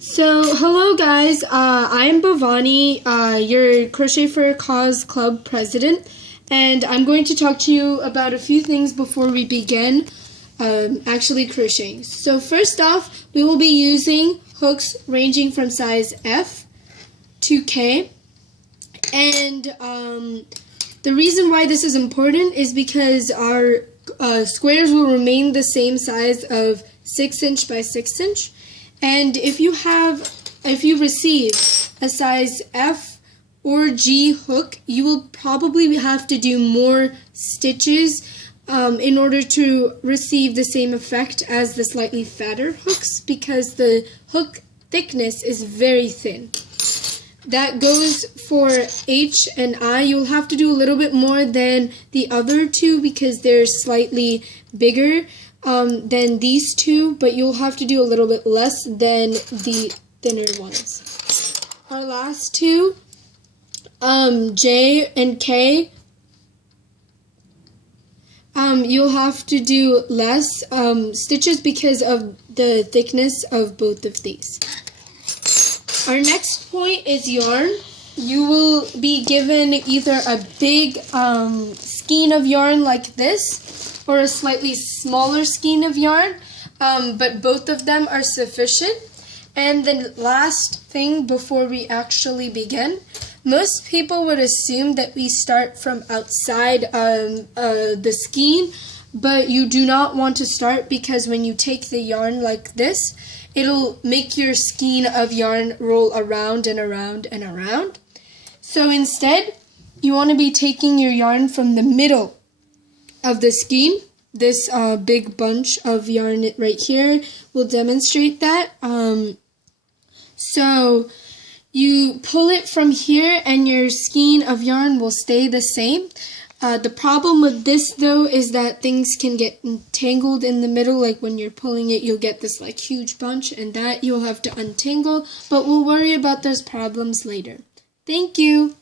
So, hello guys, I'm Bhavani, your Crochet for a Cause Club president, and I'm going to talk to you about a few things before we begin actually crocheting. So first off, we will be using hooks ranging from size F to K, and the reason why this is important is because our squares will remain the same size of 6" by 6". And if you receive a size F or G hook, you will probably have to do more stitches in order to receive the same effect as the slightly fatter hooks, because the hook thickness is very thin. That goes for H and I. You'll have to do a little bit more than the other two because they're slightly bigger than these two, but you'll have to do a little bit less than the thinner ones. Our last two, J and K, you'll have to do less stitches because of the thickness of both of these. Our next point is yarn. You will be given either a big skein of yarn like this, or a slightly smaller skein of yarn, but both of them are sufficient. And the last thing before we actually begin, most people would assume that we start from outside the skein, but you do not want to start, because when you take the yarn like this, it'll make your skein of yarn roll around and around and around. So instead, you want to be taking your yarn from the middle of the skein. This big bunch of yarn right here will demonstrate that. So you pull it from here and your skein of yarn will stay the same. The problem with this though is that things can get entangled in the middle. Like when you're pulling it, you'll get this like huge bunch, and that you'll have to untangle, but we'll worry about those problems later. Thank you.